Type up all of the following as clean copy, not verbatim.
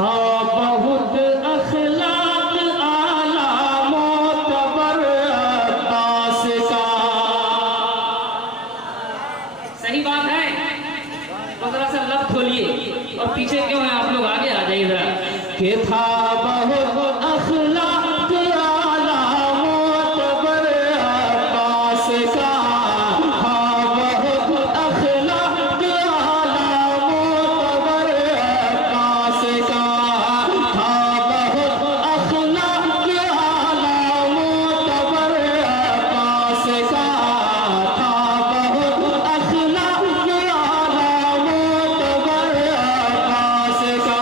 था बहुत अखलाक आला मोतबर अब्बास का। सही बात है, तो जरा सा लब खोलिए और पीछे क्यों है आप लोग, आगे आ जाइए जरा। के था बहुत अखलाक आला मोतबर अब्बास का, था बहुत अखलाक आला मोतबर अब्बास का, था बहुत अखलाक आला मोतबर अब्बास का, था बहुत अखलाक आला मोतबर अब्बास का।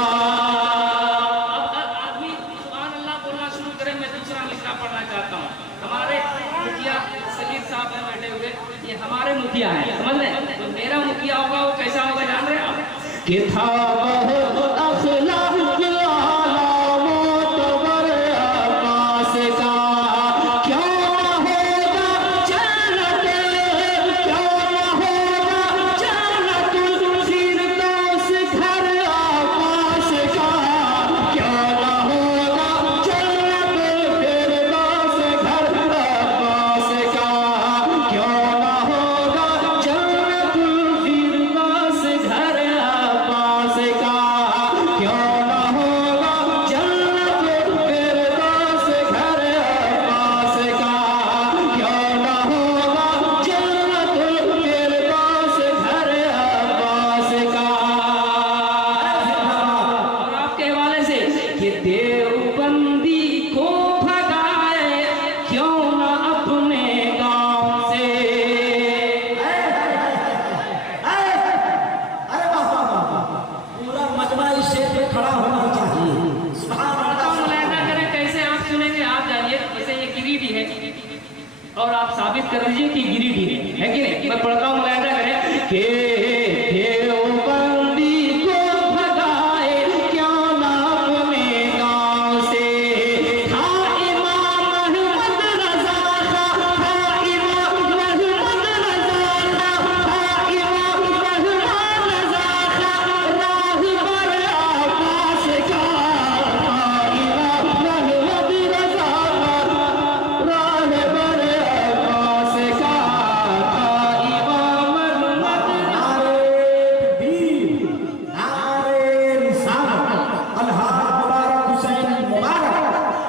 आदमी सुभान अल्लाह बोलना शुरू करे, मैं दूसरा मिसरा पढ़ना चाहता हूँ। हमारे मुखिया सलीम साहब हैं बैठे हुए, ये हमारे मुखिया हैं, समझ रहे? तो मेरा मुखिया होगा वो कैसा होगा जान रहे हैं आप? कि था बहुत अखलाक आला मोतबर अब्बास का, क्यों न होगा जन्नत, क्यों न होगा जन्नतुल फिरदौस घर अब्बास का, क्यों न होगा जन्नतुल फिरदौस घर अब्बास का, क्यों न होगा जन्नतुल फिरदौस घर अब्बास का, क्यों न होगा जन्नतुल फिरदौस घर अब्बास का, क्यों न होगा जन्नतुल फिरदौस घर अब्बास का। और आपके हवाले से कि देवबंदी को भगाए क्यों न अपने गांव से। अरे वाह वाह वाह, पूरा मजमा इस शेर पे खड़ा होना चाहिए। सुभान पढ़ता हूँ, अल्लाह। मुलाहिजा करें कैसे आप सुनेंगे। आप जाइए, जैसे ये गिरिडीह है और आप साबित कर दीजिए कि गिरिडीह है कि नहीं। मैं पढ़ता हूँ, मुलाहिजा करें। के देवबंदी को भगाए क्यों न अपने गांव से, था इमाम अहमद रजा का, था इमाम अहमद रजा का, था इमाम अहमद रजा का, राहबर अब्बास का, था इमाम अहमद रजा का, राहबर अब्बास का, था इमाम अहमद। नारे तकबीर, नारे रिसालत, अल्हाज मुबारक हुसैन मुबारक,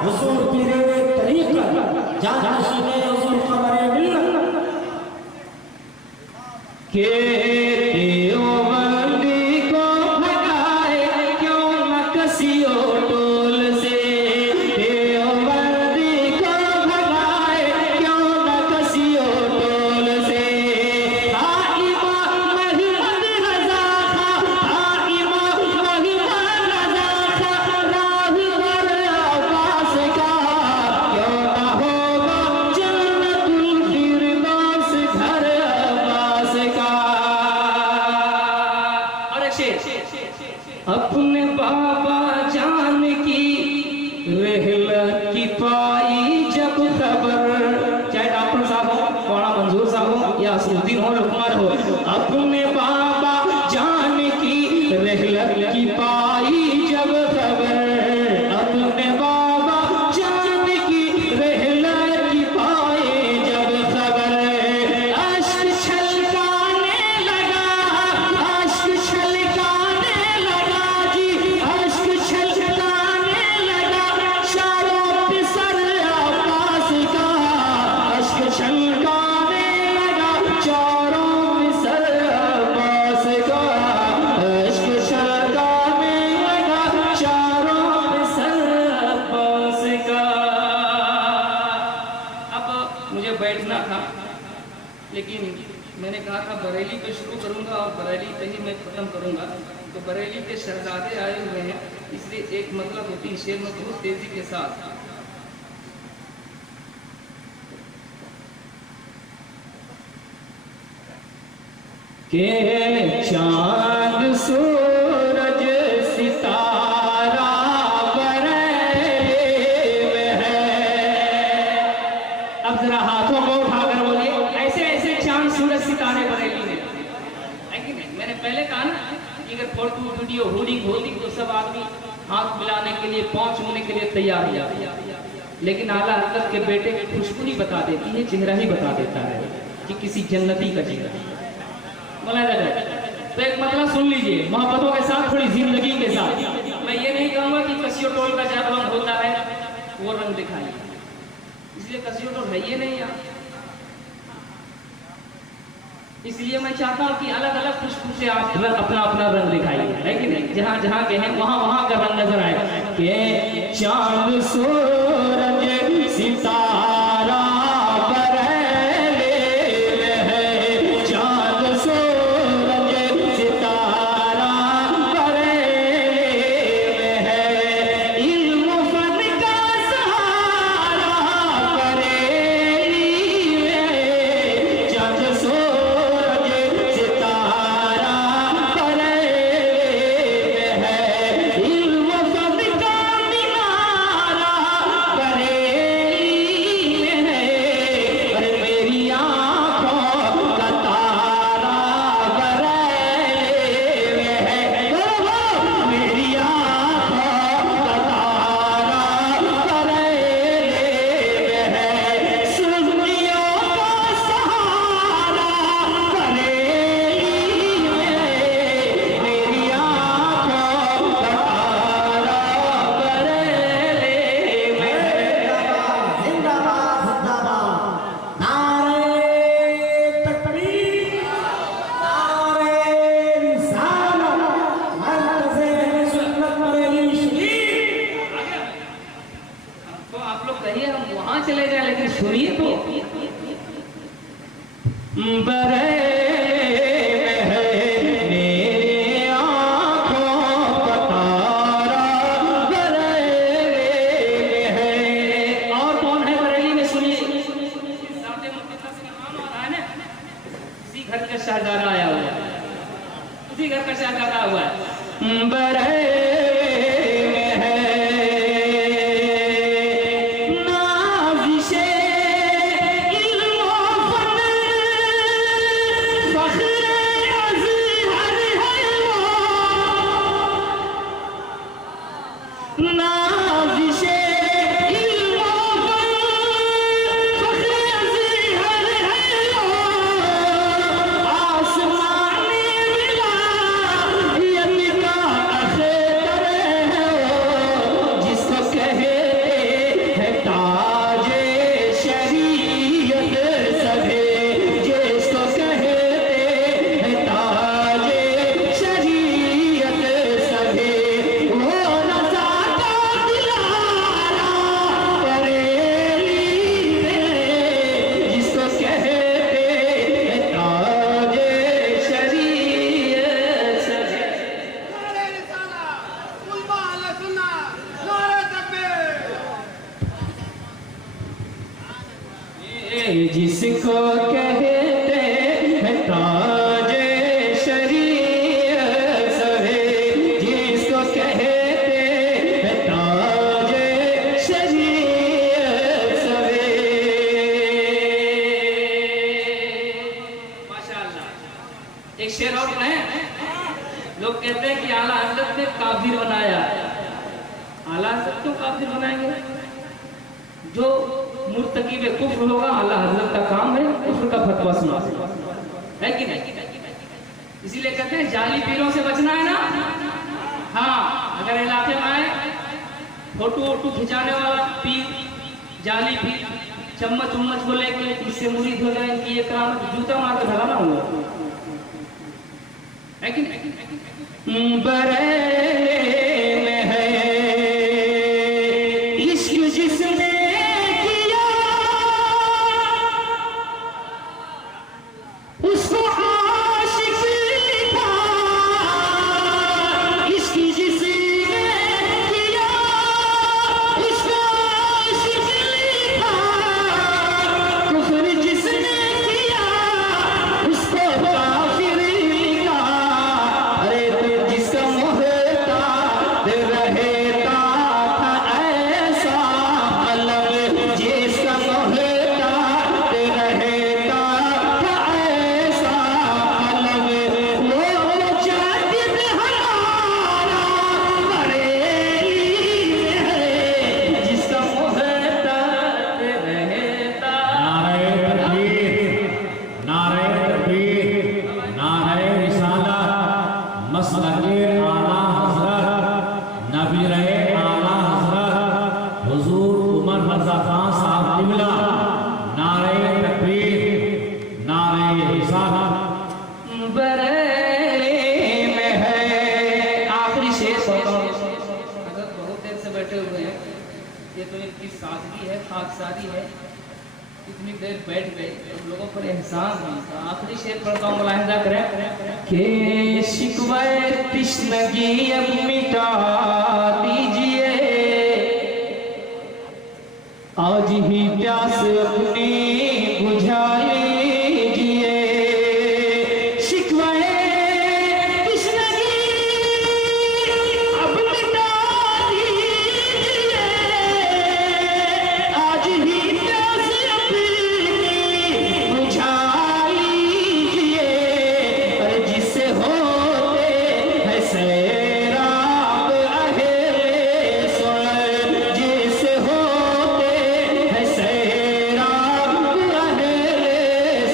हुजूर पीरे तरीक़त, जानशीने हुजूर क़मरे मिल्लत। के देवबंदी को भगाए क्यों न कसियो टोल से, देवबंदी को भगाए क्यों न कसियो टोल से, था इमाम अहमद रजा का, था इमाम अहमद रजा का, राहबर अब्बास का, क्यों न होगा जन्नतुल फिरदौस घर अब्बास का। और एक शेर। अपने बाबा जान की रहलत की पाई जब खबर, चाहे डॉक्टर साहब हो, मौलाना मंजूर साहब हो या असदुद्दीन हो, लुकमान हो, अपने बाबा जान की रहलत की पाई जब खबर, अपने बाबा जान की रहलत की पाई जब खबर, अश्क छलकाने लगा, अश्क छलकाने लगा जी, अश्क छलकाने लगा चारों पे सर अब्बास का, अश्क छलकाने लगा चारों पे सर अब्बास का, अश्क छलकाने लगा चारों पे सर अब्बास का। अब मुझे बैठना था, लेकिन मैंने कहा था बरेली पे शुरू करूंगा और बरेली पे ही मैं ख़त्म करूंगा। तो बरेली के शहजादे आए हुए हैं, इसलिए एक मतलब दो तीन शेर में बहुत तेजी के साथ। के चांद सूरज सितारा बरेली में है। अब जरा हाथों को उठाकर बोलिए, ऐसे ऐसे चांद सूरज सितारे बरेली में है कि नहीं? मैंने पहले कहा ना कि अगर फोटो वीडियो होर्डिंग होती तो सब आदमी हाथ मिलाने के लिए, पाँव छूने के लिए तैयार हुआ, लेकिन आला हज़रत के बेटे की खुशबू ही बता देती है, चेहरा ही बता देता है कि किसी जन्नती का चेहरा बोला जाए। तो एक मतलब सुन लीजिए, मोहब्बतों के साथ, थोड़ी जिंदगी के साथ। मैं ये नहीं कहूँगा कि कसियो टोल का जब रंग होता है वो रंग दिखाइए, इसलिए कसियो टोल है ये नहीं यार। इसलिए मैं चाहता हूँ कि अलग अलग खुशबू से आप अपना अपना रंग दिखाइए, है कि नहीं? जहाँ जहाँ के हैं वहाँ वहाँ का रंग नजर आए कि चांद सूरज सितारा शहजादा आया हुआ है, उसी घर का शहजादा हुआ है। बरे जिसको कहते हैं ताजे शरीयत सवे, जिसको कहते हैं ताजे शरीयत सवे। माशाअल्लाह। एक शेर और है, लोग कहते हैं कि आला हज़रत ने काफिर बनाया। आला हज़रत क्यों काफिर बनाएंगे? जो मुर्तकीब कुफ्र होगा, आला हज़रत का काम है कुफ्र का फतवा सुना, है कि नहीं? इसीलिए कहते हैं जाली पीरों से बचना है ना। हाँ, अगर इलाके में आए फोटो वोटो खिंचाने वाला पीर, जाली पीर, चम्मच उम्मच को लेके इससे मुरीद हो जाए, इनकी ये करामत, जूता मार के भगाना होगा, है कि नहीं? बरे में है इश्क जिसने जिसका मोह की सादगी है, खाकसारी है। इतनी देर बैठ गए तो लोगों पर एहसास नहीं था। आखिरी शेर पढ़ता हूँ, मुलाहिजा करें के शिकवे तृष्णगी अब मिटा दीजिए, आज ही प्यास अपनी बुझा लीजिए। शिकवे तृष्णगी अब मिटा दीजिए, आज ही प्यास अपनी बुझा लीजिए। अरे जिससे होते है सैराब अहले स्वर्ग, जिससे होते है सैराब अहले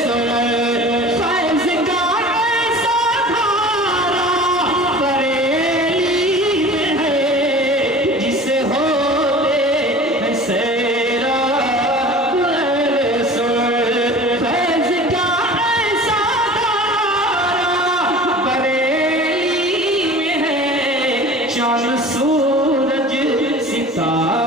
स्वर्ग। फैज़ का ऐसा धारा बरेली में है, जिससे होते है सैराब अहले स्वर्ग। फैज़ का ऐसा धारा बरेली में है, चाँद सूरज सितारा